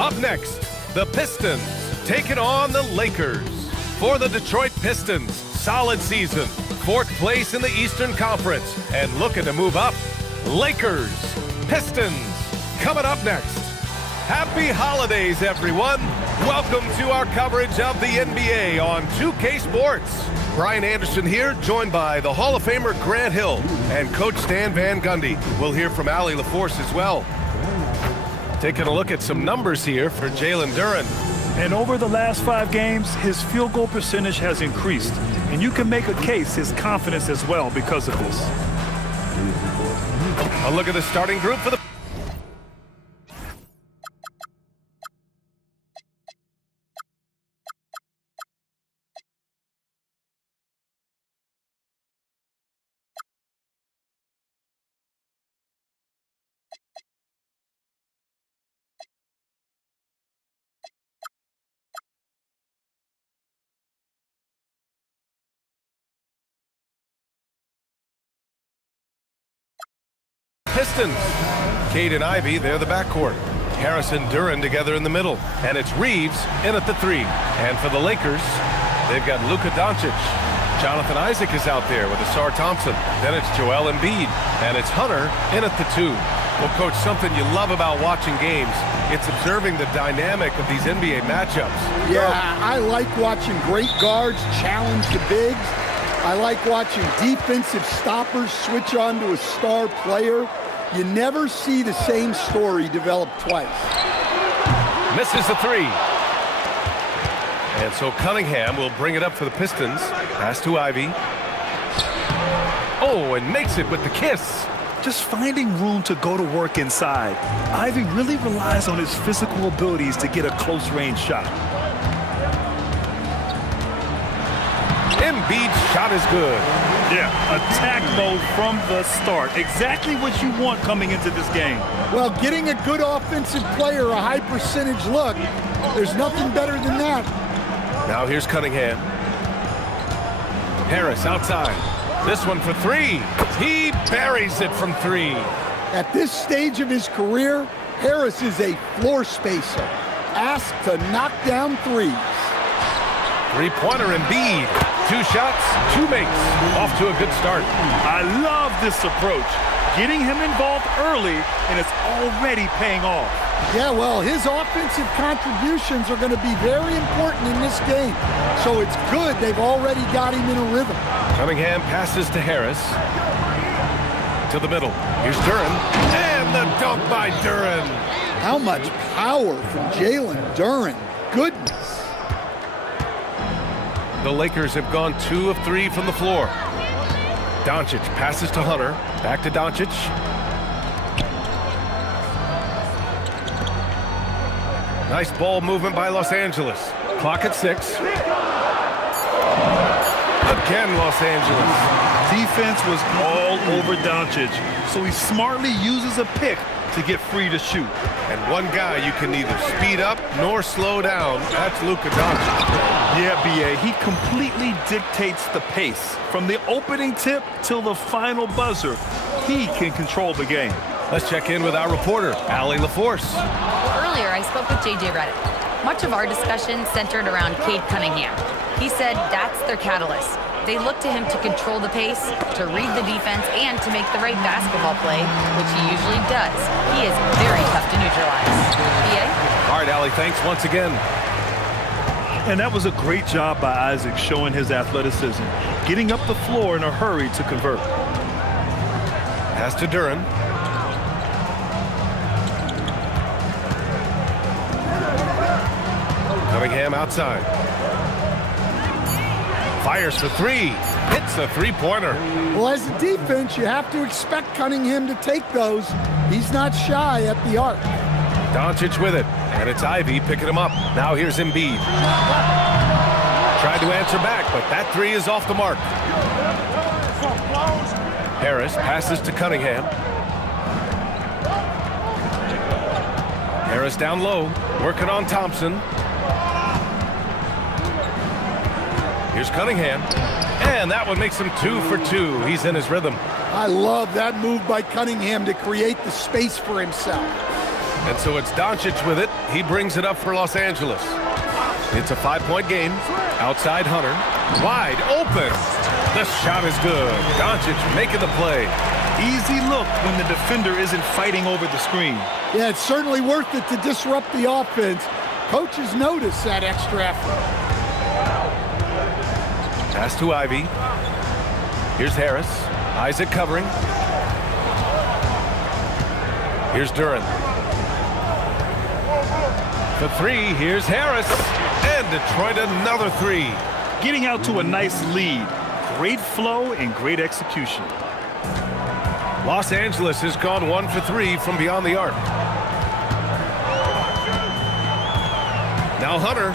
Up next, the Pistons taking on the Lakers. For the Detroit Pistons, solid season, 4th place in the Eastern Conference, and looking to move up. Lakers, Pistons, coming up next. Happy holidays, everyone. Welcome to our coverage of the NBA on 2K Sports. Brian Anderson here, joined by the Hall of Famer Grant Hill and Coach Stan Van Gundy. We'll hear from Allie LaForce as well. Taking a look at some numbers here for Jalen Duren. And over the last 5 games, his field goal percentage has increased. And you can make a case his confidence as well because of this. A look at the starting group for the Pistons. Cade and Ivy, they're the backcourt. Harris and Duren together in the middle. And it's Reeves in at the 3. And for the Lakers, they've got Luka Doncic. Jonathan Isaac is out there with Asar Thompson. Then it's Joel Embiid. And it's Hunter in at the 2. Well, Coach, something you love about watching games, it's observing the dynamic of these NBA matchups. Yeah, I like watching great guards challenge the bigs. I like watching defensive stoppers switch on to a star player. You never see the same story develop twice. Misses the 3. And so Cunningham will bring it up for the Pistons. Pass to Ivy. Oh, and makes it with the kiss. Just finding room to go to work inside. Ivy really relies on his physical abilities to get a close-range shot. Embiid's shot is good. Yeah, attack mode from the start. Exactly what you want coming into this game. Well, getting a good offensive player a high percentage look, there's nothing better than that. Now here's Cunningham. Harris outside. This one for 3. He buries it from 3. At this stage of his career, Harris is a floor spacer, asked to knock down 3s. 3-pointer Embiid. 2 shots, 2 makes. Off to a good start. I love this approach. Getting him involved early, and it's already paying off. Yeah, well, his offensive contributions are going to be very important in this game. So it's good they've already got him in a rhythm. Cunningham passes to Harris. To the middle. Here's Duren. And the dunk by Duren. How much power from Jalen Duren. Goodness. The Lakers have gone 2 of 3 from the floor. Doncic passes to Hunter. Back to Doncic. Nice ball movement by Los Angeles. Clock at 6. Again, Los Angeles. Defense was all over Doncic, so he smartly uses a pick to get free to shoot. And one guy you can neither speed up nor slow down. That's Luka Doncic. Yeah, B.A., he completely dictates the pace. From the opening tip till the final buzzer, he can control the game. Let's check in with our reporter, Allie LaForce. Earlier, I spoke with J.J. Redick. Much of our discussion centered around Cade Cunningham. He said that's their catalyst. They look to him to control the pace, to read the defense, and to make the right basketball play, which he usually does. He is very tough to neutralize. B.A.? All right, Allie, thanks once again. And that was a great job by Isaac showing his athleticism, getting up the floor in a hurry to convert. Pass to Duren. Cunningham outside. Fires for 3. Hits a 3-pointer. Well, as a defense, you have to expect Cunningham to take those. He's not shy at the arc. Doncic with it. And it's Ivy picking him up. Now here's Embiid. Tried to answer back, but that 3 is off the mark. Harris passes to Cunningham. Harris down low, working on Thompson. Here's Cunningham. And that one makes him 2 for 2. He's in his rhythm. I love that move by Cunningham to create the space for himself. And so it's Doncic with it. He brings it up for Los Angeles. It's a 5-point game. Outside Hunter. Wide open. The shot is good. Doncic making the play. Easy look when the defender isn't fighting over the screen. Yeah, it's certainly worth it to disrupt the offense. Coaches notice that extra effort. Pass to Ivy. Here's Harris. Isaac covering. Here's Duren. For three, here's Harris. And Detroit another three. Getting out to a nice lead. Great flow and great execution. Los Angeles has gone 1 for 3 from beyond the arc. Now Hunter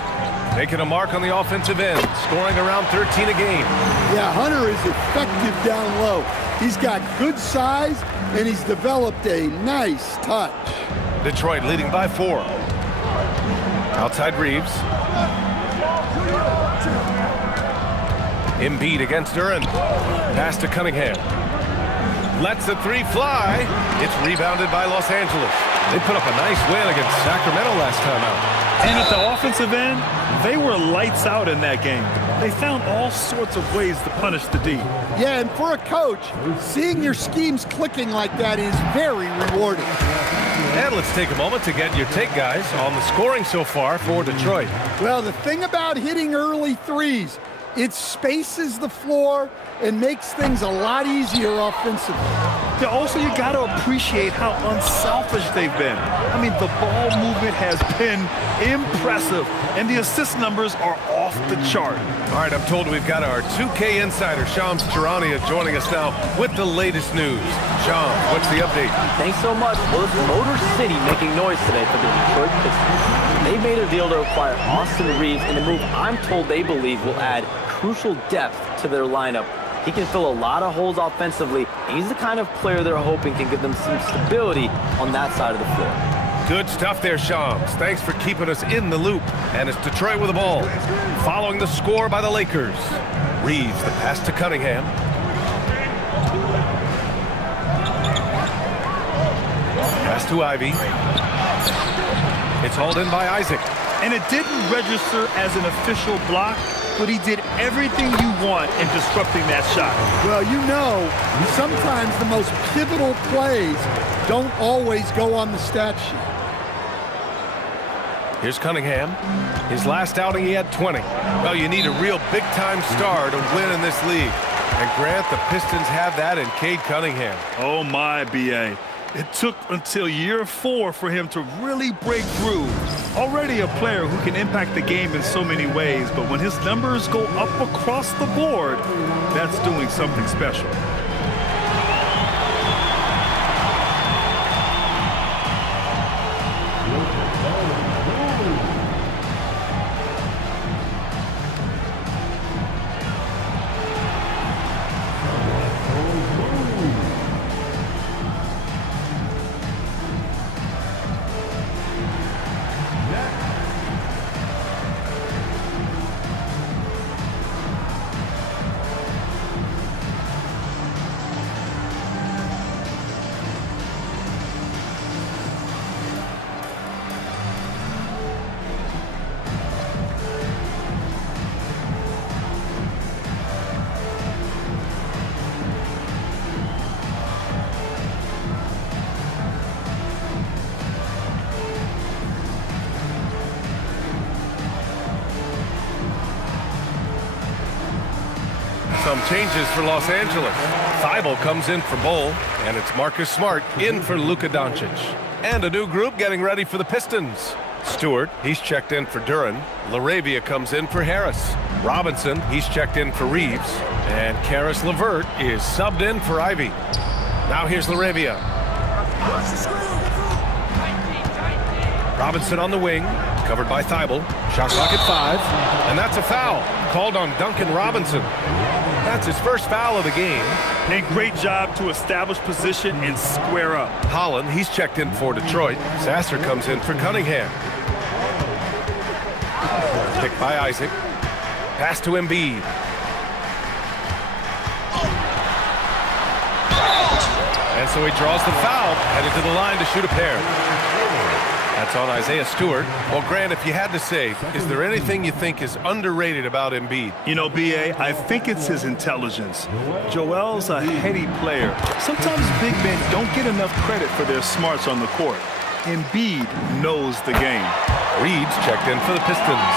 making a mark on the offensive end, scoring around 13 a game. Yeah, Hunter is effective down low. He's got good size, and he's developed a nice touch. Detroit leading by 4. Outside Reeves. Embiid against Duren. Pass to Cunningham. Lets the three fly. It's rebounded by Los Angeles. They put up a nice win against Sacramento last time out. And at the offensive end, they were lights out in that game. They found all sorts of ways to punish the D. Yeah, and for a coach, seeing your schemes clicking like that is very rewarding. And let's take a moment to get your take, guys, on the scoring so far for Detroit. Well, the thing about hitting early threes, it spaces the floor and makes things a lot easier offensively. Yeah, also, you got to appreciate how unselfish they've been. I mean, the ball movement has been impressive, and the assist numbers are off the chart. All right, I'm told we've got our 2K insider, Shams Charania, joining us now with the latest news. Shams, what's the update? Thanks so much. Well, it's Motor City making noise today for the Detroit Pistons. They made a deal to acquire Austin Reeves in a move I'm told they believe will add crucial depth to their lineup. He can fill a lot of holes offensively, and he's the kind of player they're hoping can give them some stability on that side of the floor. Good stuff there, Shams. Thanks for keeping us in the loop. And it's Detroit with the ball, following the score by the Lakers. Reeves, the pass to Cunningham. Pass to Ivy. It's hauled in by Isaac. And it didn't register as an official block, but he did everything you want in disrupting that shot. Well, you know, sometimes the most pivotal plays don't always go on the stat sheet. Here's Cunningham. His last outing, he had 20. Well, you need a real big-time star to win in this league. And Grant, the Pistons have that in Cade Cunningham. Oh, my, B.A. It took until year 4 for him to really break through. Already a player who can impact the game in so many ways, but when his numbers go up across the board, that's doing something special. Some changes for Los Angeles. Thibault comes in for Bull, and it's Marcus Smart in for Luka Doncic. And a new group getting ready for the Pistons. Stewart, he's checked in for Duren. LaRavia comes in for Harris. Robinson, he's checked in for Reeves. And Karis LeVert is subbed in for Ivy. Now here's LaRavia. Robinson on the wing, covered by Thibault. Shot clock at 5, and that's a foul called on Duncan Robinson. That's his first foul of the game. And great job to establish position and square up. Holland, he's checked in for Detroit. Sasser comes in for Cunningham. Picked by Isaac. Pass to Embiid. And so he draws the foul, headed to the line to shoot a pair. That's on Isaiah Stewart. Well, Grant, if you had to say, is there anything you think is underrated about Embiid? You know, B.A., I think it's his intelligence. Joel's a heady player. Sometimes big men don't get enough credit for their smarts on the court. Embiid knows the game. Reed's checked in for the Pistons.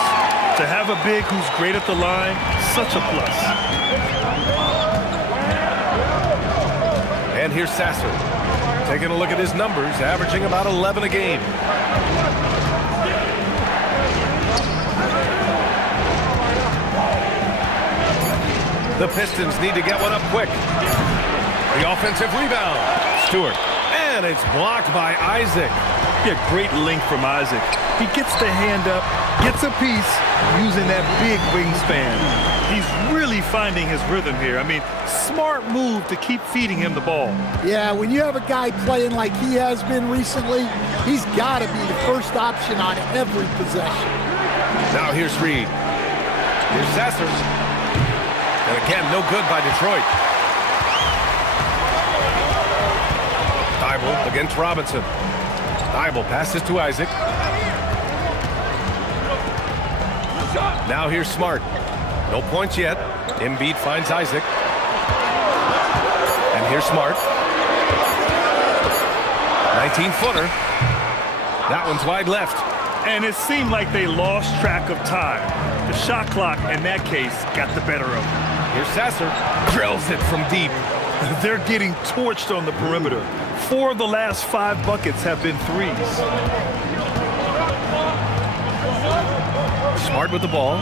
To have a big who's great at the line, such a plus. And here's Sasser. Taking a look at his numbers, averaging about 11 a game. The Pistons need to get one up quick. The offensive rebound. Stewart. And it's blocked by Isaac. Yeah, great link from Isaac. He gets the hand up, gets a piece, using that big wingspan. He's really finding his rhythm here. I mean, smart move to keep feeding him the ball. Yeah, when you have a guy playing like he has been recently, he's got to be the first option on every possession. Now here's Reed. Here's Sasser. And again, no good by Detroit. Thibault against Robinson. Thibault passes to Isaac. Now here's Smart. No points yet. Embiid finds Isaac. And here's Smart. 19-footer. That one's wide left. And it seemed like they lost track of time. The shot clock, in that case, got the better of them. Here's Sasser. Drills it from deep. They're getting torched on the perimeter. 4 of the last 5 buckets have been threes. Smart with the ball.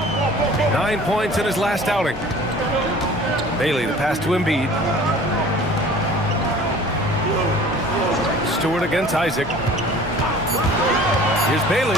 9 points in his last outing. Bailey, the pass to Embiid. Stewart against Isaac. Here's Bailey.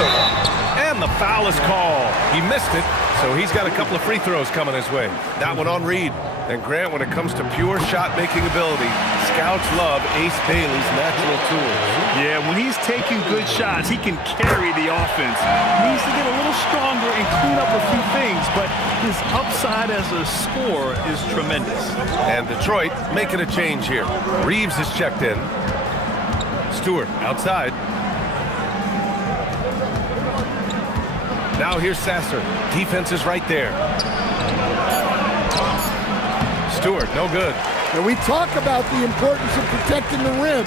And the foul is called. He missed it, so he's got a couple of free throws coming his way. That one on Reed. And Grant, when it comes to pure shot-making ability, scouts love Ace Bailey's natural tools. Yeah, when he's taking good shots, he can carry the offense. He needs to get a little stronger and clean up a few things, but his upside as a scorer is tremendous. And Detroit making a change here. Reeves is checked in. Stewart outside. Now here's Sasser. Defense is right there. Stewart, no good. And we talk about the importance of protecting the rim.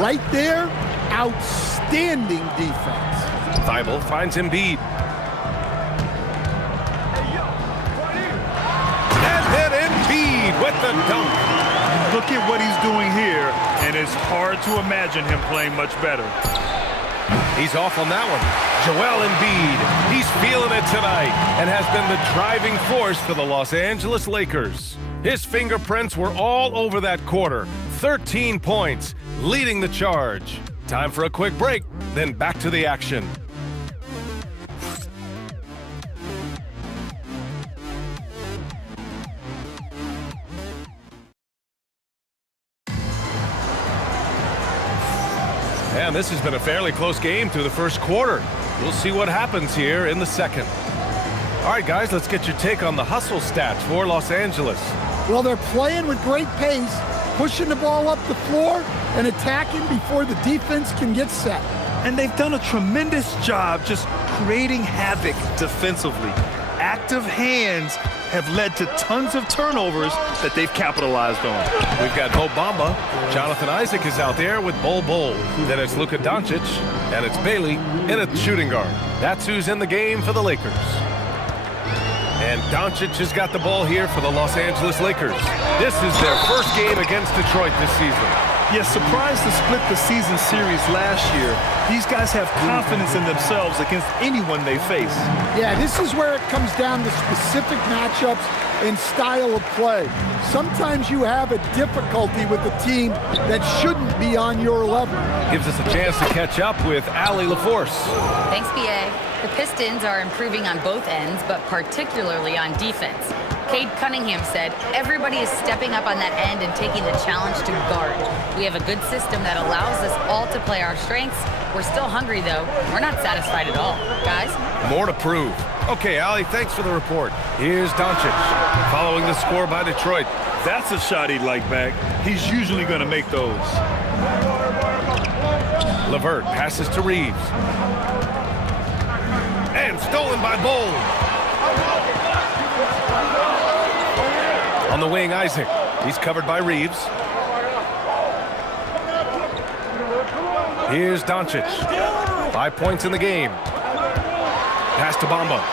Right there, outstanding defense. Thibault finds Embiid. And then Embiid with the dunk. Look at what he's doing here, and it's hard to imagine him playing much better. He's off on that one. Joel Embiid, he's feeling it tonight and has been the driving force for the Los Angeles Lakers. His fingerprints were all over that quarter. 13 points, leading the charge. Time for a quick break, then back to the action. And this has been a fairly close game through the first quarter. We'll see what happens here in the second. All right, guys, let's get your take on the hustle stats for Los Angeles. Well, they're playing with great pace, pushing the ball up the floor and attacking before the defense can get set. And they've done a tremendous job just creating havoc defensively. Active hands have led to tons of turnovers that they've capitalized on. We've got Mo Bamba. Jonathan Isaac is out there with Bol Bol. Then it's Luka Doncic, and it's Bailey in a shooting guard. That's who's in the game for the Lakers. And Doncic has got the ball here for the Los Angeles Lakers. This is their first game against Detroit this season. Yes, surprised to split the season series last year. These guys have confidence in themselves against anyone they face. Yeah, this is where it comes down to specific matchups and style of play. Sometimes you have a difficulty with a team that shouldn't be on your level. Gives us a chance to catch up with Allie LaForce. Thanks, BA. The Pistons are improving on both ends, but particularly on defense. Cade Cunningham said, everybody is stepping up on that end and taking the challenge to guard. We have a good system that allows us all to play our strengths. We're still hungry, though. We're not satisfied at all. Guys? More to prove. Okay, Allie, thanks for the report. Here's Doncic, following the score by Detroit. That's a shot he'd like back. He's usually going to make those. LeVert passes to Reeves. And stolen by Bull. On the wing, Isaac. He's covered by Reeves. Here's Doncic. 5 points in the game. Pass to Bamba.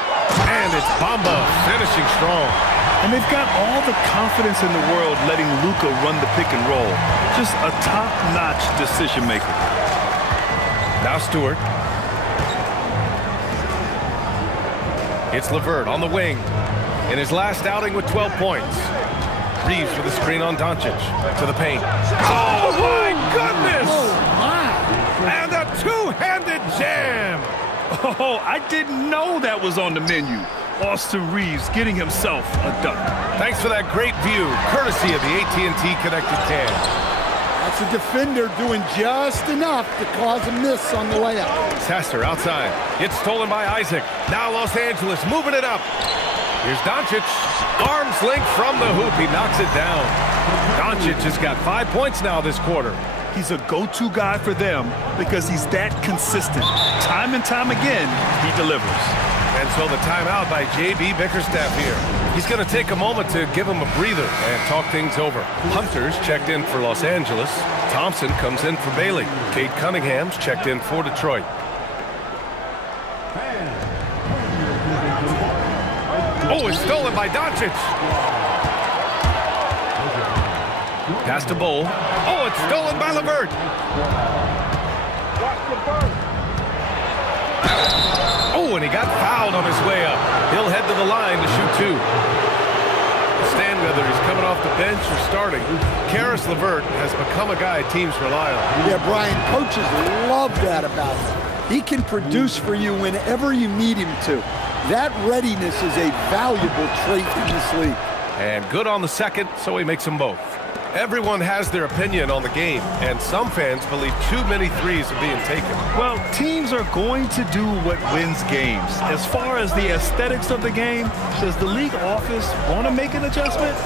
And it's Bamba finishing strong. And they've got all the confidence in the world letting Luka run the pick and roll. Just a top-notch decision maker. Now Stewart. It's LeVert on the wing. In his last outing with 12 points. Reeves with a screen on Doncic. To the paint. Oh, my goodness! Oh, my. And a two-handed jam! Oh, I didn't know that was on the menu. Austin Reeves getting himself a dunk. Thanks for that great view, courtesy of the AT&T Connected Cam. That's a defender doing just enough to cause a miss on the layup. Sasser outside. It's stolen by Isaac. Now Los Angeles moving it up. Here's Doncic. Arms length from the hoop. He knocks it down. Doncic has got 5 points now this quarter. He's a go-to guy for them because he's that consistent. Time and time again, he delivers. And so the timeout by J.B. Bickerstaff here. He's going to take a moment to give him a breather and talk things over. Hunter's checked in for Los Angeles. Thompson comes in for Bailey. Cade Cunningham's checked in for Detroit. Oh, it's stolen by Doncic. Pass to Bull. Oh, it's stolen by LeVert. Oh, and he got fouled on his way up. He'll head to the line to shoot two. Stand whether he's coming off the bench or starting. Karis LeVert has become a guy teams rely on. Yeah, Brian, coaches love that about him. He can produce for you whenever you need him to. That readiness is a valuable trait in this league. And good on the second, so he makes them both. Everyone has their opinion on the game, and some fans believe too many threes are being taken. Well, teams are going to do what wins games. As far as the aesthetics of the game, does the league office want to make an adjustment?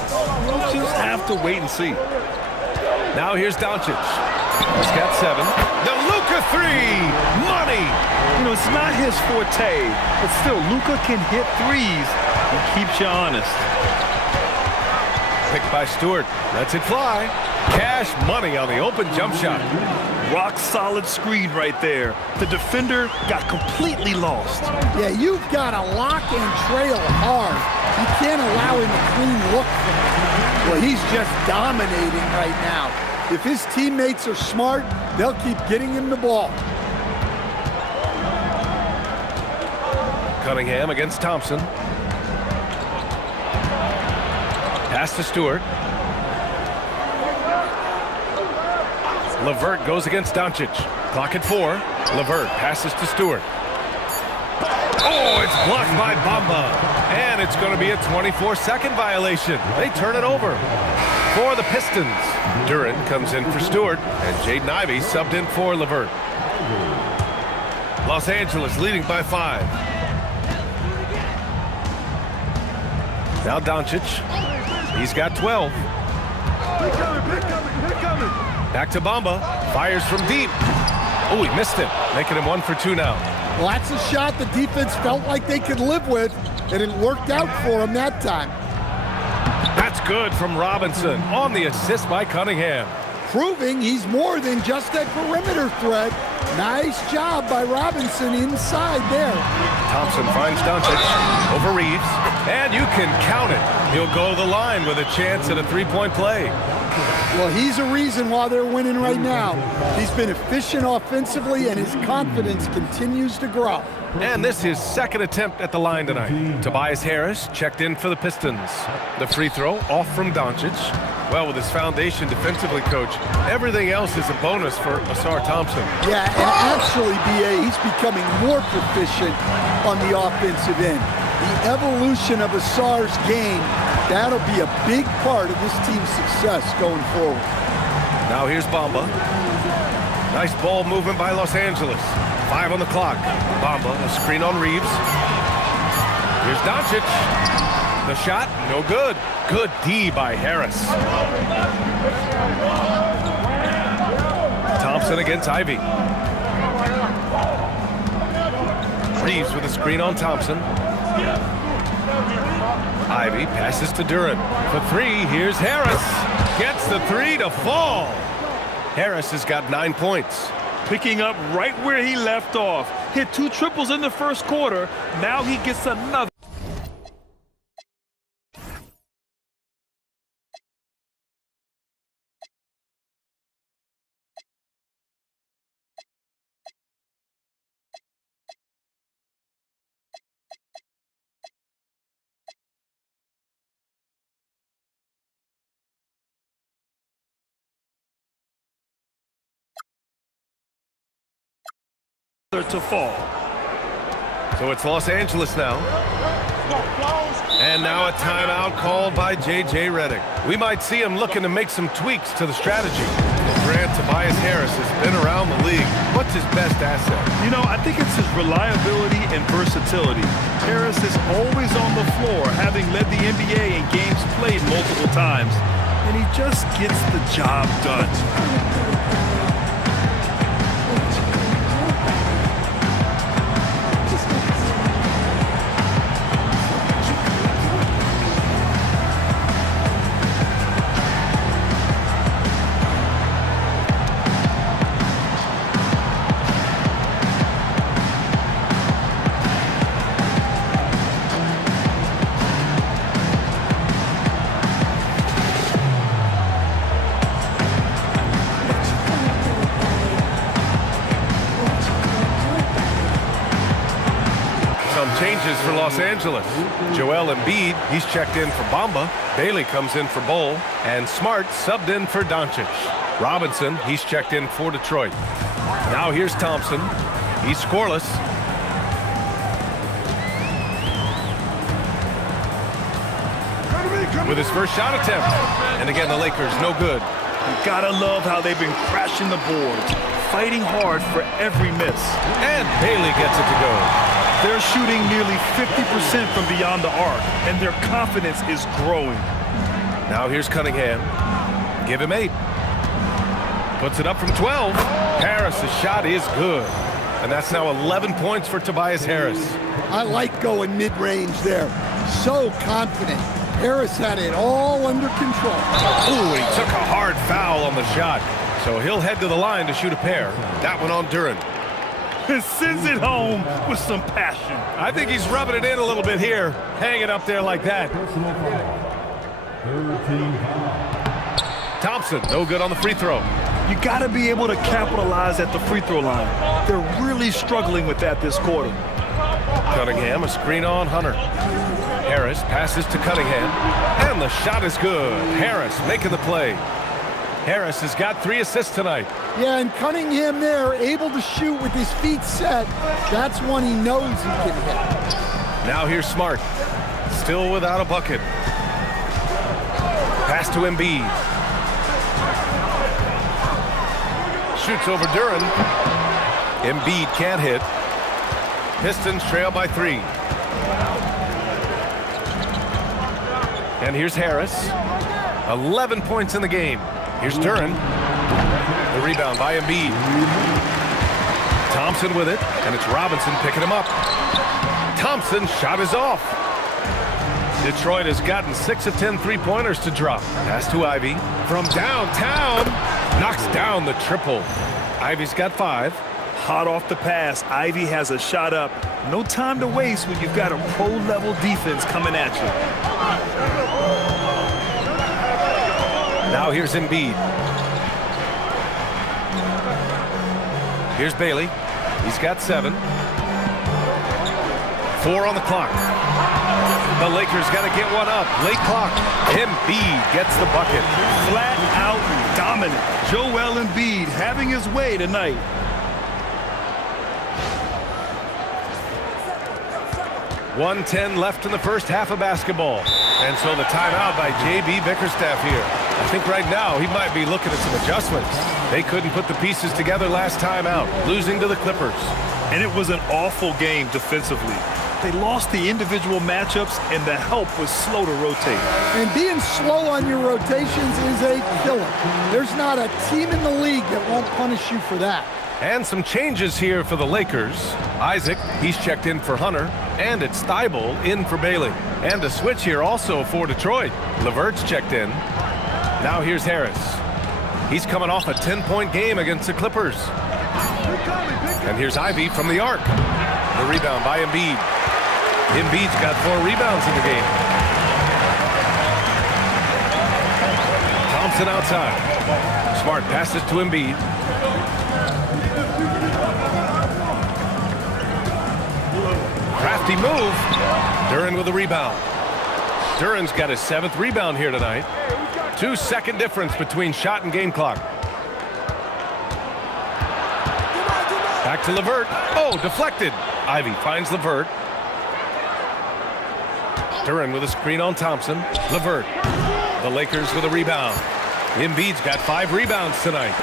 We'll just have to wait and see. Now here's Doncic. He's got 7. The Luka three! Money! You know, it's not his forte, but still, Luka can hit threes and keeps you honest. Picked by Stewart. Lets it fly. Cash money on the open jump shot. Rock solid screen right there. The defender got completely lost. Yeah, you've got to lock and trail hard. You can't allow him a clean look from him. Well, he's just dominating right now. If his teammates are smart, they'll keep getting him the ball. Cunningham against Thompson. Pass to Stewart. LeVert goes against Doncic. Clock at 4. LeVert passes to Stewart. Oh, it's blocked by Bamba. And it's going to be a 24-second violation. They turn it over. For the Pistons, Duran comes in for Stewart, and Jaden Ivey subbed in for LeVert. Los Angeles leading by 5. Now Doncic. He's got 12. Back to Bamba. Fires from deep. Oh, he missed it. Making him 1 for 2 now. Well, that's a shot the defense felt like they could live with, and it worked out for him that time. That's good from Robinson on the assist by Cunningham. Proving he's more than just a perimeter threat. Nice job by Robinson inside there. Thompson finds Doncic over Reeves, and you can count it. He'll go to the line with a chance at a three-point play. Well, he's a reason why they're winning right now. He's been efficient offensively, and his confidence continues to grow. And this is his second attempt at the line tonight. Tobias Harris checked in for the Pistons. The free throw off from Doncic. Well, with his foundation defensively, coach, everything else is a bonus for Ausar Thompson. Yeah, and actually, B.A., he's becoming more proficient on the offensive end. The evolution of Ausar's game, that'll be a big part of this team's success going forward. Now here's Bamba. Nice ball movement by Los Angeles. 5 on the clock. Bamba, a screen on Reeves. Here's Doncic. The shot, no good. Good D by Harris. Thompson against Ivey. Reeves with a screen on Thompson. Ivy passes to Duran. For three, here's Harris. Gets the three to fall. Harris has got 9 points. Picking up right where he left off. Hit 2 triples in the first quarter. Now he gets another. To fall. So it's Los Angeles now. And now a timeout called by J.J. Redick. We might see him looking to make some tweaks to the strategy. Grant Tobias Harris has been around the league. What's his best asset? You know, I think it's his reliability and versatility. Harris is always on the floor, having led the NBA in games played multiple times. And he just gets the job done. Changes for Los Angeles. Joel Embiid, he's checked in for Bamba. Bailey comes in for Bol. And Smart subbed in for Doncic. Robinson, he's checked in for Detroit. Now here's Thompson. He's scoreless. With his first shot attempt. And again, the Lakers, no good. You gotta love how they've been crashing the boards, fighting hard for every miss. And Bailey gets it to go. They're shooting nearly 50% from beyond the arc, and their confidence is growing. Now here's Cunningham. Give him 8. Puts it up from 12. Harris' shot is good. And that's now 11 points for Tobias Harris. I like going mid-range there. So confident. Harris had it all under control. Ooh, he took a hard foul on the shot. So he'll head to the line to shoot a pair. That one on Duran. Sends it home with some passion. I think he's rubbing it in a little bit here, hanging up there like that. Thompson, no good on the free throw. You got to be able to capitalize at the free throw line. They're really struggling with that this quarter. Cunningham, a screen on Hunter. Harris passes to Cunningham, and the shot is good. Harris making the play. Harris has got 3 assists tonight. Yeah, and Cunningham there, able to shoot with his feet set. That's one he knows he can hit. Now here's Smart. Still without a bucket. Pass to Embiid. Shoots over Duran. Embiid can't hit. Pistons trail by 3. And here's Harris. 11 points in the game. Here's Duran. The rebound by Embiid. Thompson with it, and it's Robinson picking him up. Thompson's shot is off. Detroit has gotten 6 of 10 three-pointers to drop. Pass to Ivy. From downtown, knocks down the triple. Ivy's got 5. Hot off the pass, Ivy has a shot up. No time to waste when you've got a pro-level defense coming at you. Now here's Embiid. Here's Bailey. He's got 7. 4 on the clock. The Lakers got to get one up. Late clock. Embiid gets the bucket. Flat out dominant. Joel Embiid having his way tonight. .110 left in the first half of basketball. And so the timeout by J.B. Bickerstaff here. I think right now he might be looking at some adjustments. They couldn't put the pieces together last time out, losing to the Clippers. And it was an awful game defensively. They lost the individual matchups, and the help was slow to rotate. And being slow on your rotations is a killer. There's not a team in the league that won't punish you for that. And some changes here for the Lakers. Isaac, he's checked in for Hunter, and it's Thibault in for Bailey. And a switch here also for Detroit. LeVert's checked in. Now here's Harris. He's coming off a 10-point game against the Clippers. And here's Ivy from the arc. The rebound by Embiid. Embiid's got 4 rebounds in the game. Thompson outside. Smart passes to Embiid. Crafty move. Duren with a rebound. Duren's got his 7th rebound here tonight. 2-second difference between shot and game clock. Back to LeVert. Oh, deflected. Ivy finds LeVert. Duren with a screen on Thompson. LeVert. The Lakers with a rebound. Embiid's got 5 rebounds tonight.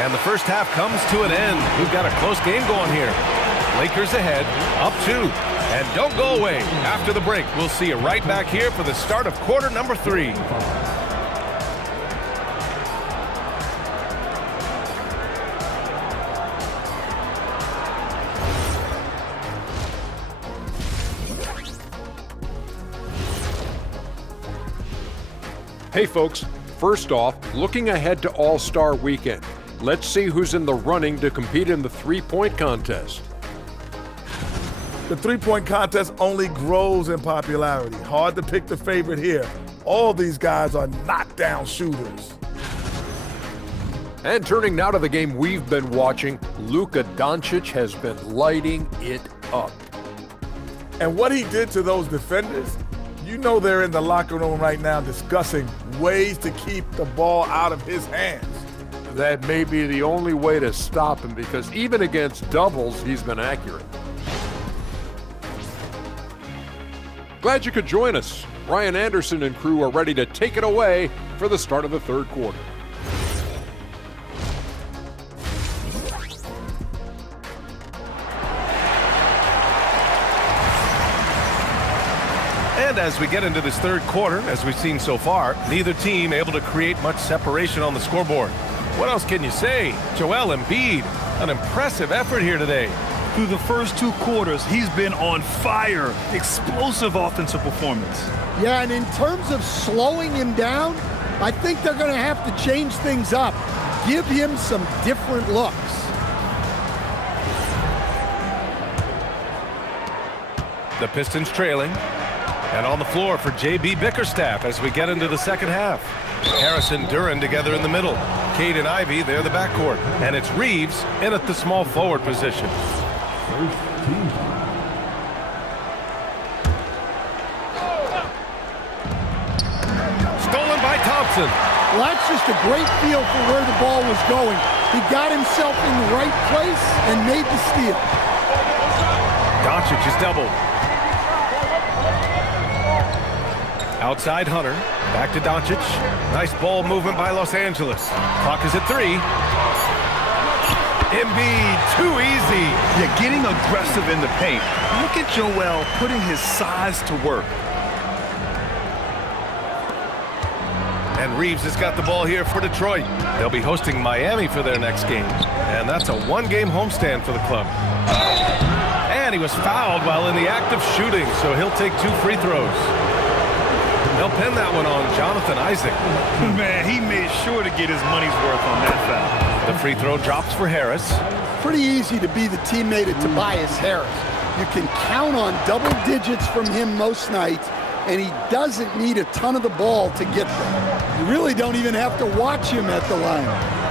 And the first half comes to an end. We've got a close game going here. Lakers ahead, up 2. And don't go away. After the break, we'll see you right back here for the start of quarter number 3. Hey folks, first off, looking ahead to All-Star Weekend. Let's see who's in the running to compete in the three-point contest. The three-point contest only grows in popularity. Hard to pick the favorite here. All these guys are knockdown shooters. And turning now to the game we've been watching, Luka Doncic has been lighting it up. And what he did to those defenders, you know they're in the locker room right now discussing ways to keep the ball out of his hands. That may be the only way to stop him because even against doubles, he's been accurate. Glad you could join us. Ryan Anderson and crew are ready to take it away for the start of the third quarter. And as we get into this third quarter, as we've seen so far, neither team able to create much separation on the scoreboard. What else can you say? Joel Embiid, an impressive effort here today. Through the first 2 quarters, he's been on fire. Explosive offensive performance. Yeah, and in terms of slowing him down, I think they're going to have to change things up. Give him some different looks. The Pistons trailing. And on the floor for J.B. Bickerstaff as we get into the second half. Harris and Duren together in the middle. Cade and Ivy, they're the backcourt. And it's Reeves in at the small forward position. Stolen by Thompson. Well, that's just a great feel for where the ball was going. He got himself in the right place and made the steal. Doncic is doubled. Outside Hunter, back to Doncic. Nice ball movement by Los Angeles. Clock is at 3. Embiid, too easy. Yeah, getting aggressive in the paint. Look at Joel putting his size to work. And Reeves has got the ball here for Detroit. They'll be hosting Miami for their next game. And that's a 1-game homestand for the club. And he was fouled while in the act of shooting, so he'll take 2 free throws. They'll pin that one on Jonathan Isaac. Man, he made sure to get his money's worth on that foul. The free throw drops for Harris. Pretty easy to be the teammate of Tobias Harris. You can count on double digits from him most nights, and he doesn't need a ton of the ball to get there. You really don't even have to watch him at the line.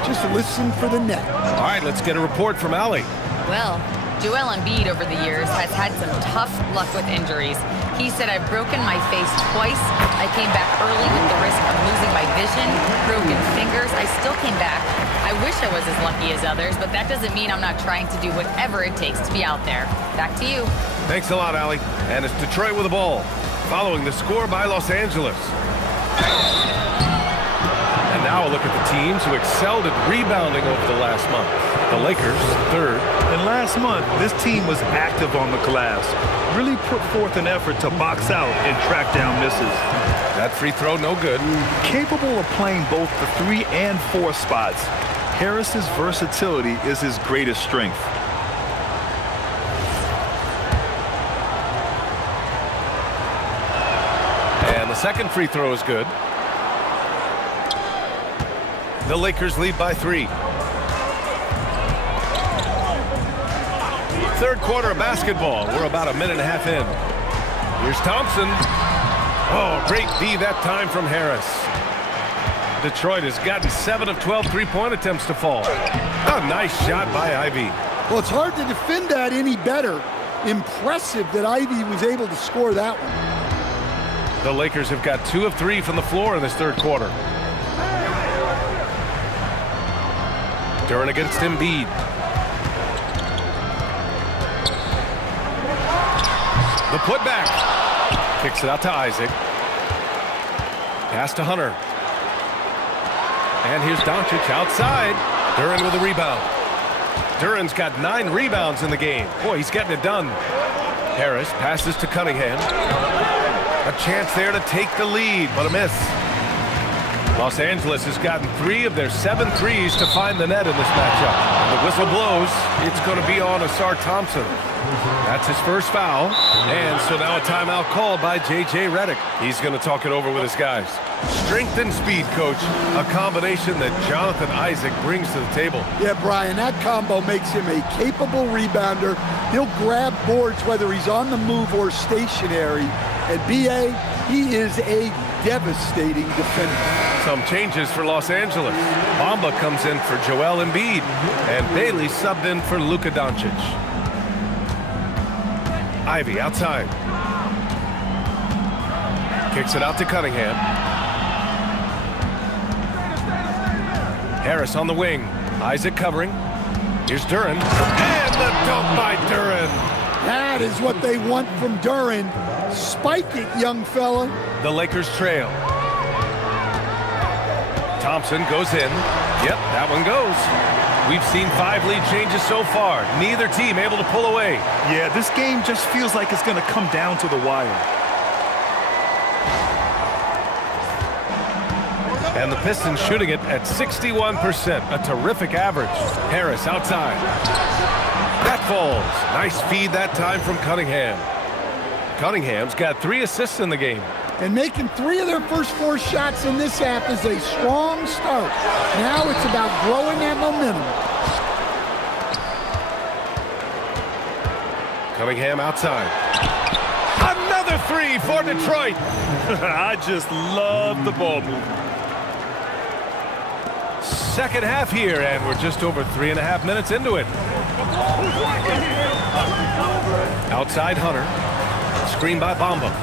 Just listen for the net. All right, let's get a report from Allie. Well, Joel Embiid over the years has had some tough luck with injuries. He said, "I've broken my face twice. I came back early with the risk of losing my vision, broken fingers. I still came back. I wish I was as lucky as others, but that doesn't mean I'm not trying to do whatever it takes to be out there." Back to you. Thanks a lot, Allie. And it's Detroit with the ball, following the score by Los Angeles. And now a look at the teams who excelled at rebounding over the last month. The Lakers, 3rd. And last month, this team was active on the glass. Really put forth an effort to box out and track down misses. That free throw, no good. Capable of playing both the 3 and 4 spots. Harris's versatility is his greatest strength. And the second free throw is good. The Lakers lead by 3. Third quarter of basketball. We're about a minute and a half in. Here's Thompson. Oh, great D that time from Harris. Detroit has gotten 7 of 12 three-point attempts to fall. A nice shot by Ivy. Well, it's hard to defend that any better. Impressive that Ivy was able to score that one. The Lakers have got 2 of 3 from the floor in this third quarter. Duren against Embiid. The putback. Kicks it out to Isaac. Pass to Hunter. And here's Doncic outside. Duren with a rebound. Duren's got 9 rebounds in the game. Boy, he's getting it done. Harris passes to Cunningham. A chance there to take the lead, but a miss. Los Angeles has gotten 3 of their 7 threes to find the net in this matchup. And the whistle blows. It's going to be on Asar Thompson. That's his first foul. And so now a timeout called by J.J. Redick. He's going to talk it over with his guys. Strength and speed, coach. A combination that Jonathan Isaac brings to the table. Yeah, Brian, that combo makes him a capable rebounder. He'll grab boards whether he's on the move or stationary. And B.A., he is a devastating defender. Some changes for Los Angeles. MYNBA comes in for Joel Embiid. And Bailey subbed in for Luka Doncic. Ivy outside. Kicks it out to Cunningham. Harris on the wing. Isaac covering. Here's Duren. And the dunk by Duren. That is what they want from Duren. Spike it, young fella. The Lakers trail. Thompson goes in. Yep, that one goes. We've seen 5 lead changes so far. Neither team able to pull away. Yeah, this game just feels like it's going to come down to the wire. And the Pistons shooting it at 61%, a terrific average. Harris outside. That falls. Nice feed that time from Cunningham. Cunningham's got 3 assists in the game. And making 3 of their first 4 shots in this half is a strong start. Now it's about growing that momentum. Cunningham outside. Another 3 for Detroit. I just love the ball movement. Second half here, and we're just over 3.5 minutes into it. Outside Hunter. Screen by Bamba.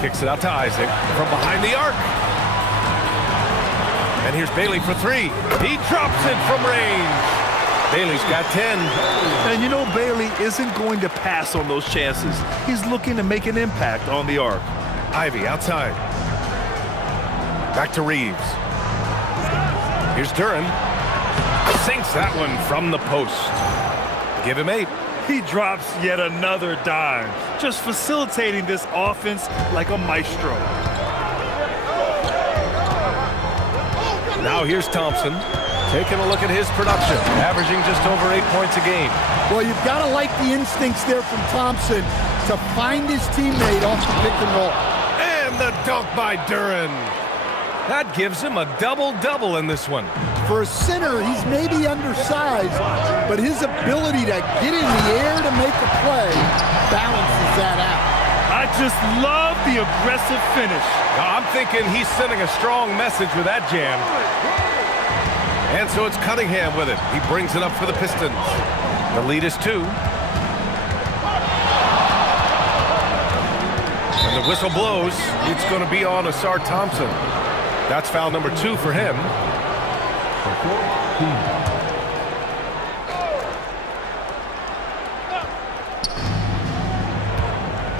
Kicks it out to Isaac from behind the arc. And here's Bailey for 3. He drops it from range. Bailey's got 10. And you know Bailey isn't going to pass on those chances. He's looking to make an impact on the arc. Ivy outside. Back to Reeves. Here's Duren. Sinks that one from the post. Give him 8. He drops yet another dime, just facilitating this offense like a maestro. Now here's Thompson, taking a look at his production, averaging just over 8 points a game. Well, you've got to like the instincts there from Thompson to find his teammate off the pick and roll. And the dunk by Duren. That gives him a double-double in this one. For a center, he's maybe undersized, but his ability to get in the air to make a play balances that out. I just love the aggressive finish. Now, I'm thinking he's sending a strong message with that jam. And so it's Cunningham with it. He brings it up for the Pistons. The lead is 2. And the whistle blows. It's going to be on Asar Thompson. That's foul number 2 for him.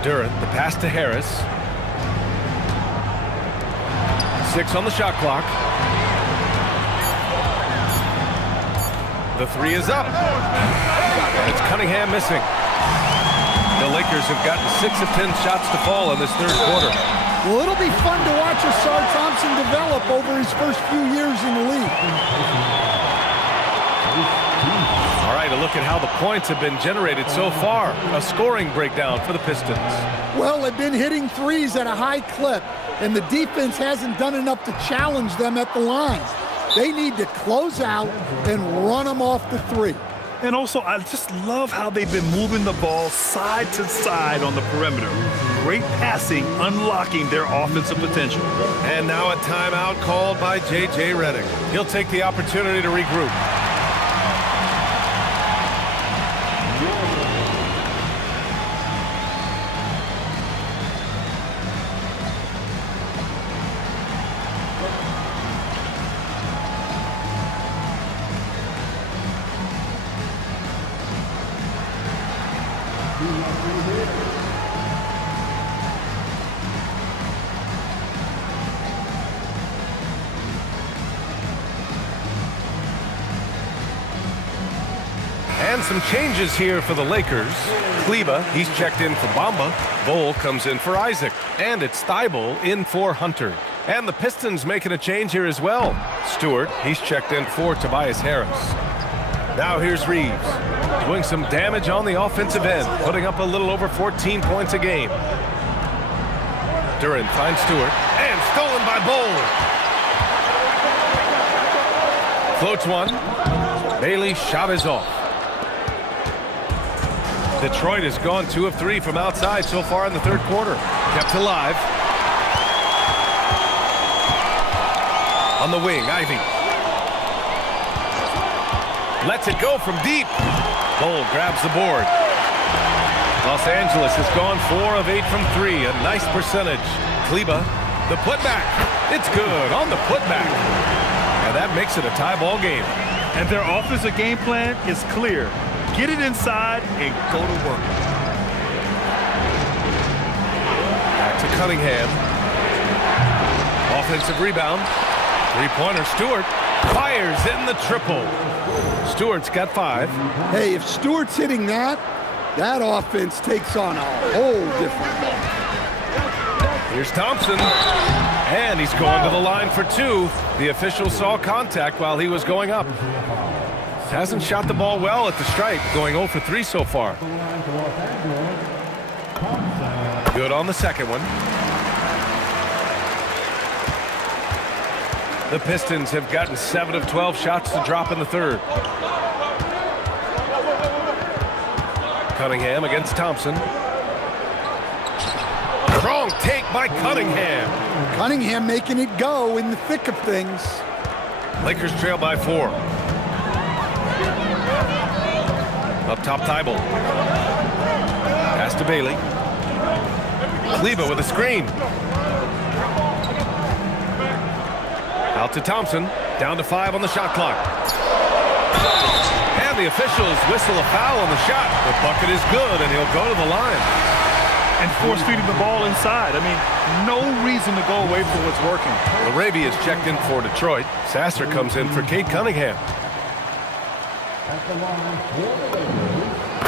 Duren, the pass to Harris. 6 on the shot clock. The 3 is up. And it's Cunningham missing. The Lakers have gotten 6 of 10 shots to fall in this third quarter. Well, it'll be fun to watch Asar Thompson develop over his first few years in the league. All right, a look at how the points have been generated so far. A scoring breakdown for the Pistons. Well, they've been hitting threes at a high clip, and the defense hasn't done enough to challenge them at the lines. They need to close out and run them off the three. And also, I just love how they've been moving the ball side to side on the perimeter. Great passing, unlocking their offensive potential. And now a timeout called by J.J. Redick. He'll take the opportunity to regroup. And some changes here for the Lakers. Kleba, he's checked in for Bamba. Bol comes in for Isaac. And it's Thibault in for Hunter. And the Pistons making a change here as well. Stewart, he's checked in for Tobias Harris. Now here's Reeves, doing some damage on the offensive end, putting up a little over 14 points a game. Duran finds Stewart, and stolen by Bol. Floats one. Bailey's shot is off. Detroit has gone 2 of 3 from outside so far in the third quarter. Kept alive. On the wing, Ivy. Lets it go from deep. Bol grabs the board. Los Angeles has gone 4 of 8 from 3. A nice percentage. Kleba, the putback. It's good on the putback. And that makes it a tie ball game. And their offensive game plan is clear. Get it inside and go to work. Back to Cunningham. Offensive rebound. Three-pointer. Stewart fires in the triple. Stewart's got 5. Hey, if Stewart's hitting that, that offense takes on a whole different level. Here's Thompson. And he's going to the line for 2. The official saw contact while he was going up. Hasn't shot the ball well at the stripe, going 0 for 3 so far. Good on the second one. The Pistons have gotten 7 of 12 shots to drop in the third. Cunningham against Thompson. Strong take by Cunningham. Cunningham making it go in the thick of things. Lakers trail by 4. Up top, Thibault. Pass to Bailey. Kleba with a screen. Out to Thompson. Down to 5 on the shot clock. And the officials whistle a foul on the shot. The bucket is good, and he'll go to the line. And force feeding the ball inside. I mean, no reason to go away from what's working. LaRavia is checked in for Detroit. Sasser comes in for Cade Cunningham.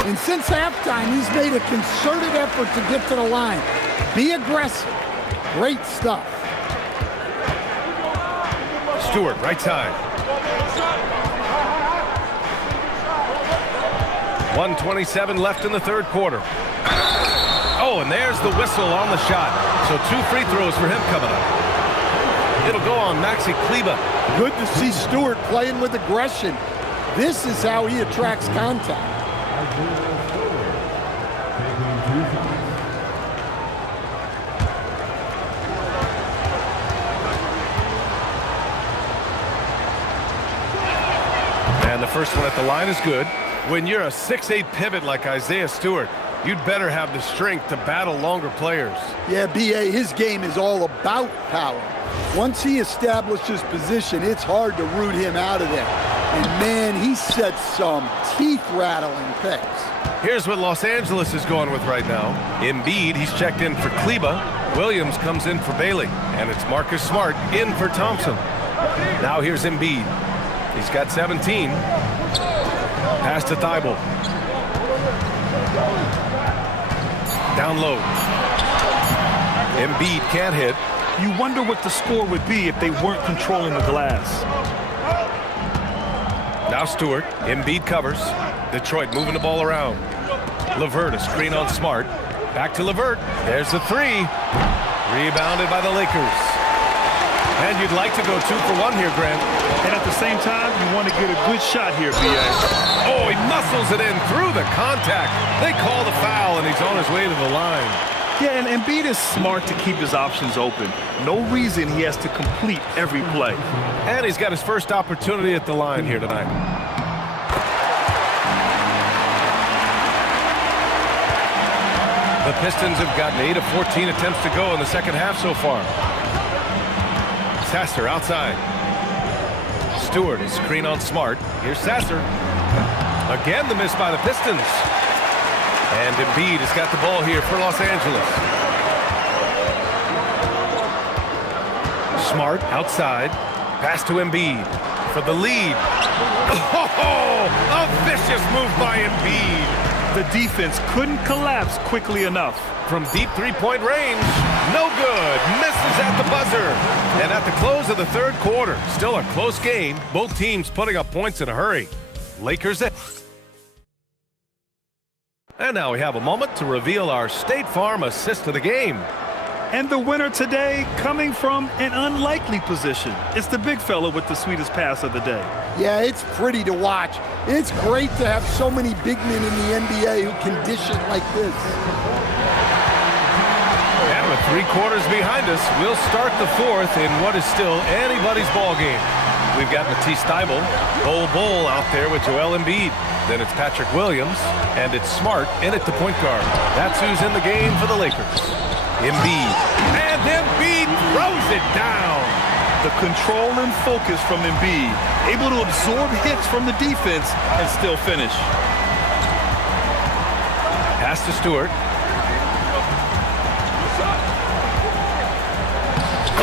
And since halftime, he's made a concerted effort to get to the line. Be aggressive. Great stuff. Stewart, right side. 1:27 left in the third quarter. Oh, and there's the whistle on the shot. So 2 free throws for him coming up. It'll go on Maxi Kleba. Good to see Stewart playing with aggression. This is how he attracts contact. And the first one at the line is good. When you're a 6'8" pivot like Isaiah Stewart, you'd better have the strength to battle longer players. Yeah, B.A., his game is all about power. Once he establishes position, it's hard to root him out of there. And man, he sets some teeth-rattling picks. Here's what Los Angeles is going with right now. Embiid, he's checked in for Kleba. Williams comes in for Bailey. And it's Marcus Smart in for Thompson. Now here's Embiid. He's got 17. Pass to Thibault. Down low. Embiid can't hit. You wonder what the score would be if they weren't controlling the glass. Now Stewart. Embiid covers. Detroit moving the ball around. LeVert, a screen on Smart. Back to LeVert. There's the three. Rebounded by the Lakers. And you'd like to go 2 for 1 here, Grant. And at the same time, you want to get a good shot here, B.A. Oh, he muscles it in through the contact. They call the foul, and he's on his way to the line. Yeah, and Embiid is smart to keep his options open. No reason he has to complete every play. And he's got his first opportunity at the line here tonight. The Pistons have gotten 8 of 14 attempts to go in the second half so far. Sasser outside. Stewart, a screen on Smart. Here's Sasser. Again, the miss by the Pistons. And Embiid has got the ball here for Los Angeles. Smart outside. Pass to Embiid for the lead. Oh, a vicious move by Embiid. The defense couldn't collapse quickly enough. From deep three-point range, no good. Misses at the buzzer. And at the close of the third quarter, still a close game. Both teams putting up points in a hurry. Lakers. And now we have a moment to reveal our State Farm assist of the game. And the winner today coming from an unlikely position. It's the big fella with the sweetest pass of the day. Yeah, it's pretty to watch. It's great to have so many big men in the NBA who can dish it like this. And with 3 quarters behind us, we'll start the fourth in what is still anybody's ball game. We've got Matisse Thybulle, Bol out there with Joel Embiid. Then it's Patrick Williams, and it's Smart in at the point guard. That's who's in the game for the Lakers. Embiid. And Embiid throws it down. The control and focus from Embiid, able to absorb hits from the defense and still finish. Pass to Stewart.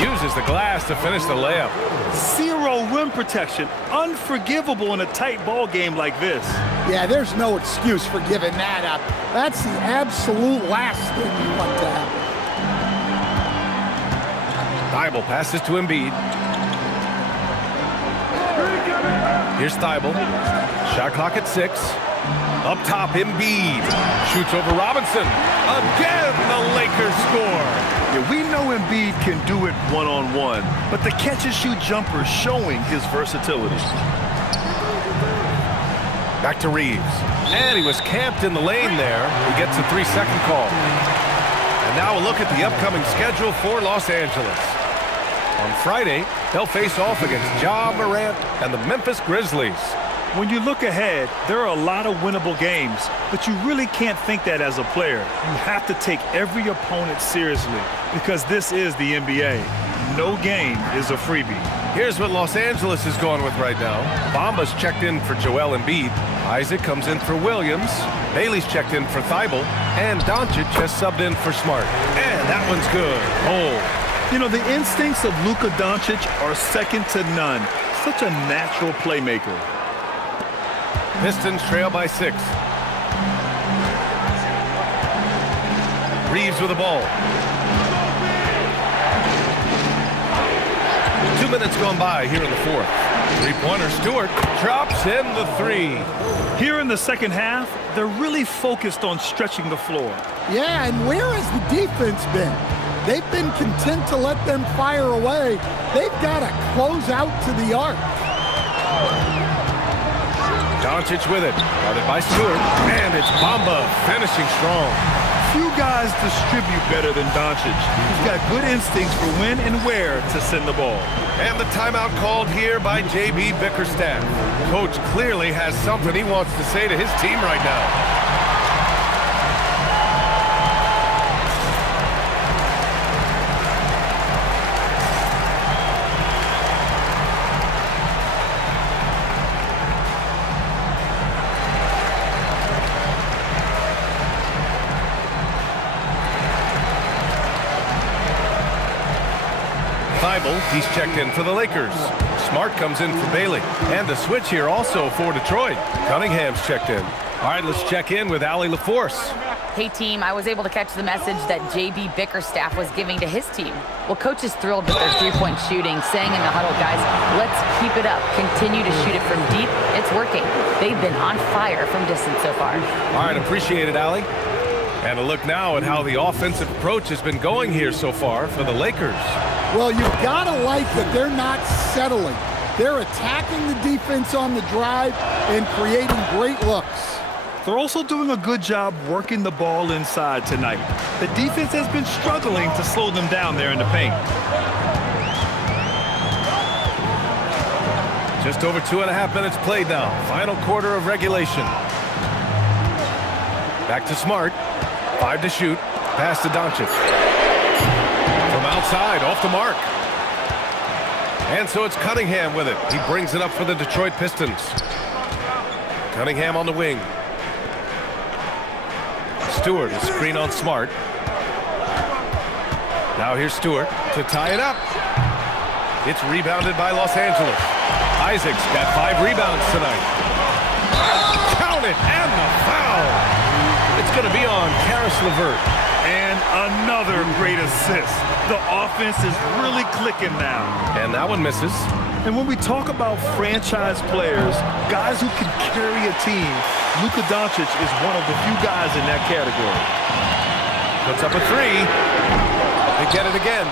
Uses the glass to finish the layup. 0 rim protection. Unforgivable in a tight ball game like this. Yeah, there's no excuse for giving that up. That's the absolute last thing you want to happen. Thybulle passes to Embiid. Here's Thybulle. Shot clock at 6. Up top, Embiid. Shoots over Robinson. Again, the Lakers score. Yeah, we know Embiid can do it one-on-one, but the catch-and-shoot jumper is showing his versatility. Back to Reeves. And he was camped in the lane there. He gets a 3-second call. And now a look at the upcoming schedule for Los Angeles. On Friday, they'll face off against Ja Morant and the Memphis Grizzlies. When you look ahead, there are a lot of winnable games, but you really can't think that as a player. You have to take every opponent seriously because this is the NBA. No game is a freebie. Here's what Los Angeles is going with right now. Bamba's checked in for Joel Embiid. Isaac comes in for Williams. Bailey's checked in for Thybulle. And Doncic has subbed in for Smart. And that one's good. Oh. You know, the instincts of Luka Doncic are second to none. Such a natural playmaker. Pistons trail by 6. Reeves with the ball. 2 minutes gone by here in the fourth. Three-pointer, Stewart drops in the 3. Here in the second half, they're really focused on stretching the floor. Yeah, and where has the defense been? They've been content to let them fire away. They've got to close out to the arc. Doncic with it. Guarded by Stewart. And it's Bamba finishing strong. Few guys distribute better than Doncic. He's got good instincts for when and where to send the ball. And the timeout called here by J.B. Bickerstaff. Coach clearly has something he wants to say to his team right now. Thybulle, he's checked in for the Lakers. Smart comes in for Bailey. And the switch here also for Detroit. Cunningham's checked in. All right, let's check in with Allie LaForce. Hey team, I was able to catch the message that JB Bickerstaff was giving to his team. Well, coach is thrilled with their three-point shooting, saying in the huddle, guys, let's keep it up. Continue to shoot it from deep. It's working. They've been on fire from distance so far. All right, appreciate it, Allie. And a look now at how the offensive approach has been going here so far for the Lakers. Well, you've got to like that they're not settling. They're attacking the defense on the drive and creating great looks. They're also doing a good job working the ball inside tonight. The defense has been struggling to slow them down there in the paint. Just over 2.5 minutes played now. Final quarter of regulation. Back to Smart. 5 to shoot. Pass to Doncic. From outside, off the mark. And so it's Cunningham with it. He brings it up for the Detroit Pistons. Cunningham on the wing. Stewart, a screen on Smart. Now here's Stewart to tie it up. It's rebounded by Los Angeles. Isaac's got 5 rebounds tonight. Count it, and the foul. It's going to be on Karis LeVert. And another great assist. The offense is really clicking now. And that one misses. And when we talk about franchise players, guys who can carry a team, Luka Doncic is one of the few guys in that category. Puts up a 3. They get it again.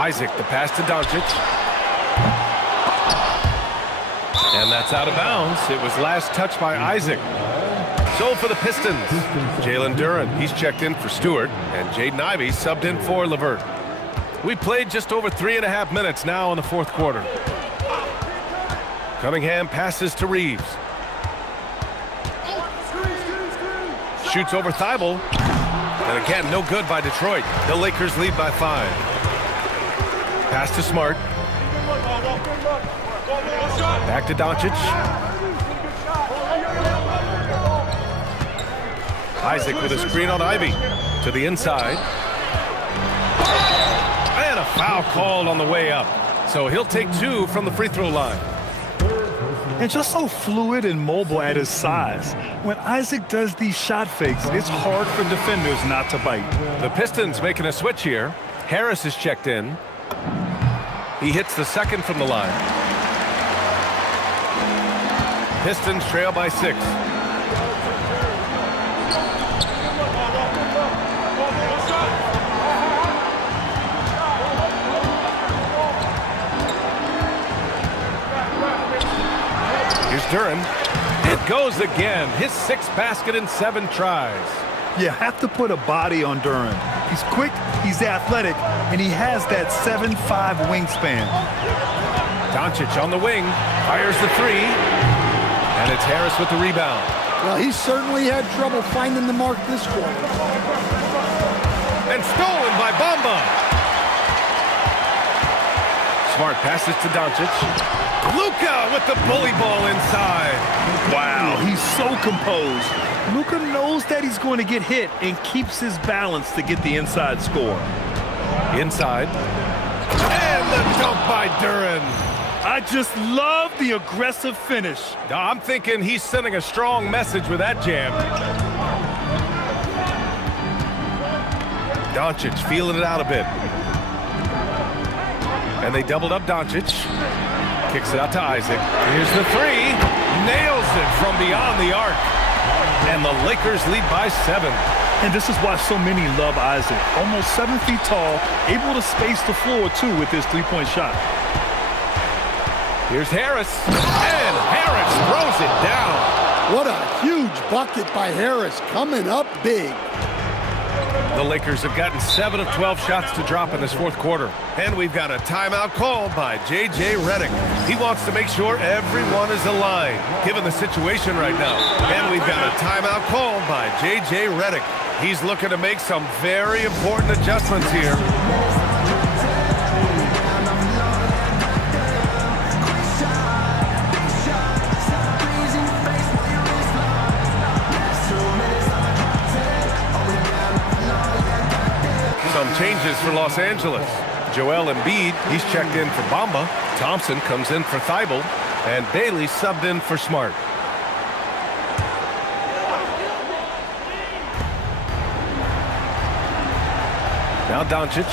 Isaac, the pass to Doncic. And that's out of bounds. It was last touched by Isaac. So for the Pistons, Jalen Duren, he's checked in for Stewart, and Jaden Ivey subbed in for LeVert. We played just over 3.5 minutes now in the fourth quarter. Cunningham passes to Reeves. Shoots over Thibault. And again, no good by Detroit. The Lakers lead by 5. Pass to Smart. Back to Doncic. Isaac with a screen on Ivy. To the inside. And a foul called on the way up. So he'll take 2 from the free throw line. And just so fluid and mobile at his size. When Isaac does these shot fakes, it's hard for defenders not to bite. The Pistons making a switch here. Harris is checked in. He hits the second from the line. Pistons trail by 6. Here's Duren. It goes again. His 6th basket in 7 tries. You have to put a body on Duren. He's quick, he's athletic, and he has that 7'5" wingspan. Doncic on the wing. Fires the 3. And it's Harris with the rebound. Well, he certainly had trouble finding the mark this quarter. And stolen by Bamba. Smart passes to Doncic. Luka with the bully ball inside. Wow, he's so composed. Luka knows that he's going to get hit and keeps his balance to get the inside score. Inside. And the dunk by Duren. I just love the aggressive finish. I'm thinking he's sending a strong message with that jam. Doncic feeling it out a bit. And they doubled up Doncic. Kicks it out to Isaac. Here's the 3. Nails it from beyond the arc. And the Lakers lead by 7. And this is why so many love Isaac. Almost 7 feet tall, able to space the floor, too, with his three-point shot. Here's Harris. And Harris throws it down. What a huge bucket by Harris, coming up big. The Lakers have gotten 7 of 12 shots to drop in this fourth quarter. And we've got a timeout called by J.J. Redick. He wants to make sure everyone is aligned, given the situation right now. And we've got a timeout called by J.J. Redick. He's looking to make some very important adjustments here. Some changes for Los Angeles. Joel Embiid, he's checked in for Bamba. Thompson comes in for Thibault. And Bailey subbed in for Smart. Now Doncic.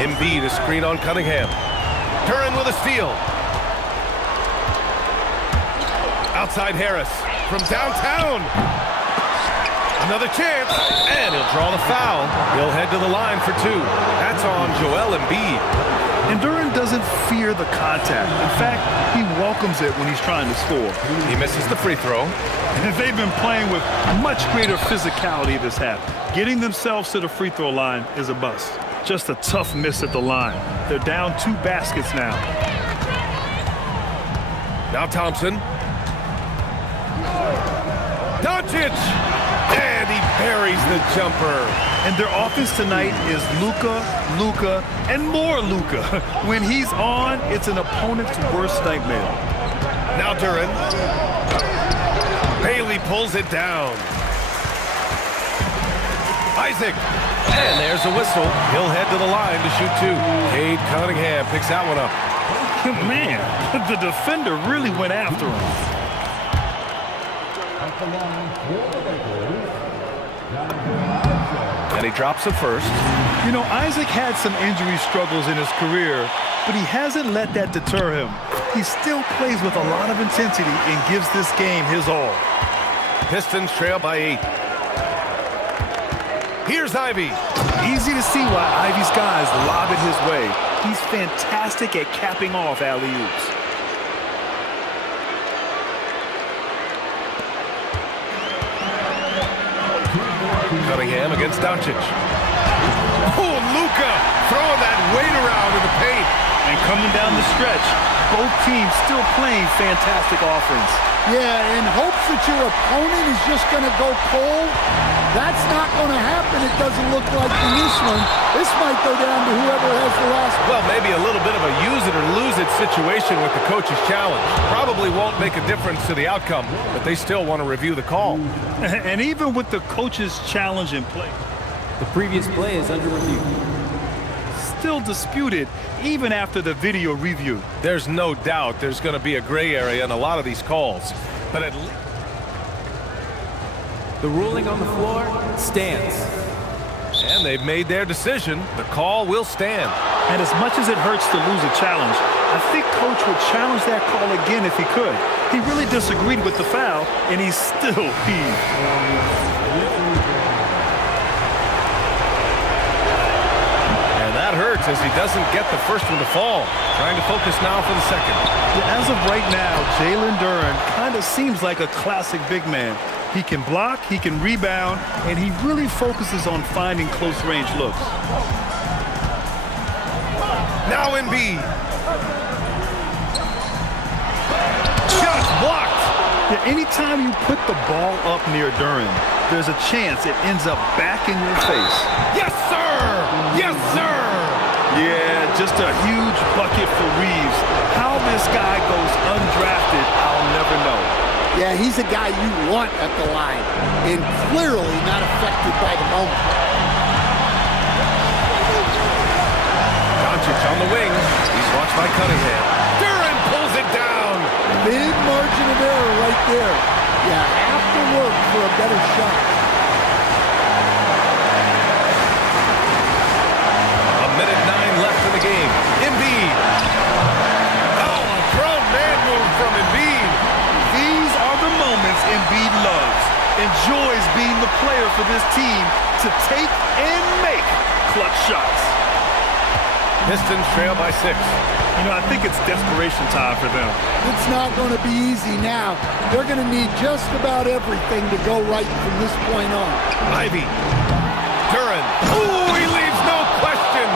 Embiid, a screen on Cunningham. Duren with a steal. Outside Harris from downtown. Another chance, and he'll draw the foul. He'll head to the line for 2. That's on Joel Embiid. And Duren doesn't fear the contact. In fact, he welcomes it when he's trying to score. He misses the free throw. And they've been playing with much greater physicality this half. Getting themselves to the free throw line is a bust. Just a tough miss at the line. They're down 2 baskets now. Now Thompson. Doncic! And he buries the jumper. And their offense tonight is Luka, and more Luka. When he's on, it's an opponent's worst nightmare. Now Duren. Bailey pulls it down. Isaac. And there's a whistle. He'll head to the line to shoot 2. Cade Cunningham picks that one up. Man, the defender really went after him. And he drops it first. You know, Isaac had some injury struggles in his career, but he hasn't let that deter him. He still plays with a lot of intensity and gives this game his all. Pistons trail by 8. Here's Ivy. Easy to see why Ivy's guys lob it his way. He's fantastic at capping off alley-oops. Cunningham against Doncic. Oh, Luka throwing that weight around in the paint. And coming down the stretch, both teams still playing fantastic offense. Yeah, in hopes that your opponent is just going to go cold. That's not going to happen, it doesn't look like in this one. This might go down to whoever has the last. Well, maybe a little bit of a use it or lose it situation with the coach's challenge. Probably won't make a difference to the outcome, but they still want to review the call. And even with the coach's challenge in play, the previous play is under review. Still disputed even after the video review. There's no doubt there's going to be a gray area in a lot of these calls, but at least the ruling on the floor stands. And they've made their decision. The call will stand. And as much as it hurts to lose a challenge, I think Coach would challenge that call again if he could. He really disagreed with the foul, and he's still heaved. And that hurts as he doesn't get the first one to fall. Trying to focus now for the second. As of right now, Jalen Duren kind of seems like a classic big man. He can block, he can rebound, and he really focuses on finding close-range looks. Now Embiid. Shot blocked. Yeah, anytime you put the ball up near Duren, there's a chance it ends up back in your face. Yes, sir! Yes, sir! Yeah, just a huge bucket for Reeves. How this guy goes undrafted, I'll never know. Yeah, he's a guy you want at the line, and clearly not affected by the moment. Doncic on the wing. He's watched by Cunningham. Duren pulls it down. Big margin of error right there. You have to work for a better shot. A minute 9 left in the game. Embiid. Oh, a grown man move from Embiid. These are the moments Embiid loves. Enjoys being the player for this team to take and make clutch shots. Pistons trail by 6. You know, I think it's desperation time for them. It's not going to be easy now. They're going to need just about everything to go right from this point on. Ivy. Duren. Ooh, he leaves no question.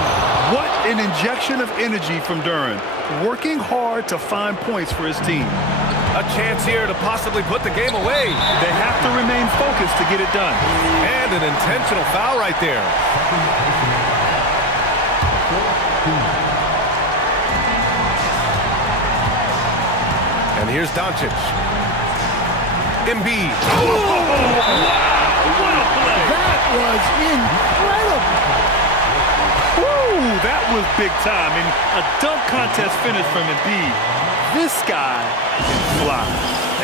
What an injection of energy from Duren. Working hard to find points for his team. A chance here to possibly put the game away. They have to remain focused to get it done. And an intentional foul right there. And here's Doncic. Embiid. Oh, wow, what a play. That was incredible. Woo, that was big time. And a dunk contest finish from Embiid. This guy can fly.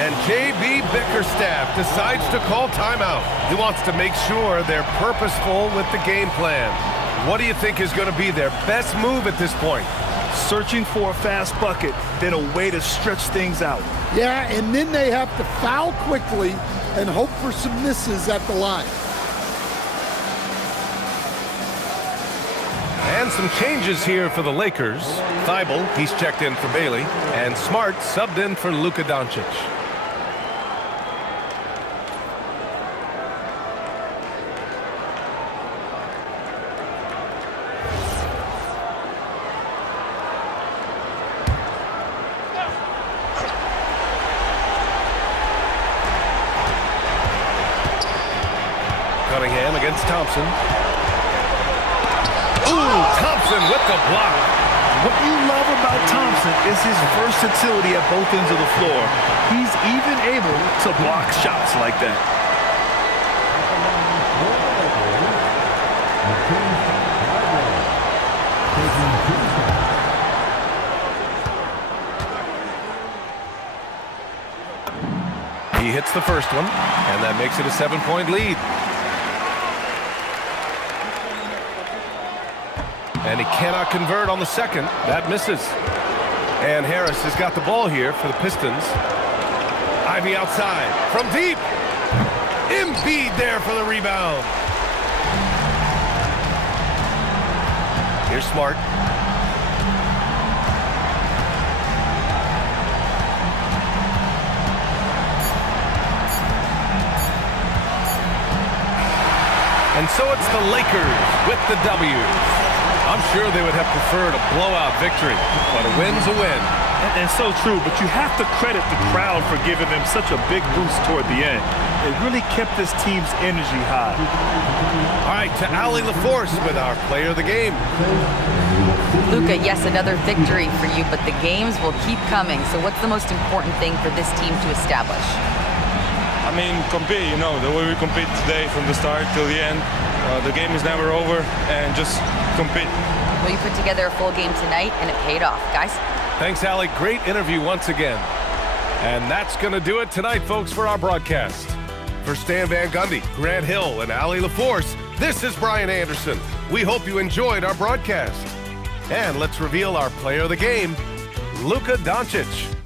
And J.B. Bickerstaff decides to call timeout. He wants to make sure they're purposeful with the game plan. What do you think is going to be their best move at this point? Searching for a fast bucket, then a way to stretch things out. Yeah, and then they have to foul quickly and hope for some misses at the line. And some changes here for the Lakers. Thibault, he's checked in for Bailey, and Smart subbed in for Luka Doncic. Cunningham against Thompson. Ooh, Thompson with the block. What you love about Thompson is his versatility at both ends of the floor. He's even able to block shots like that. He hits the first one, and that makes it a 7-point lead. And he cannot convert on the second. That misses. And Harris has got the ball here for the Pistons. Ivy outside from deep. Embiid there for the rebound. Here's Smart. And so it's the Lakers with the W. I'm sure they would have preferred a blowout victory, but a win's a win. And so true, but you have to credit the crowd for giving them such a big boost toward the end. It really kept this team's energy high. All right, to Allie LaForce with our player of the game. Luka, yes, another victory for you, but the games will keep coming. So what's the most important thing for this team to establish? I mean, compete, you know, the way we compete today from the start till the end. The game is never over, and just compete. Well, you put together a full game tonight, and it paid off. Guys? Thanks, Allie. Great interview once again. And that's going to do it tonight, folks, for our broadcast. For Stan Van Gundy, Grant Hill, and Allie LaForce, this is Brian Anderson. We hope you enjoyed our broadcast. And let's reveal our player of the game, Luka Doncic.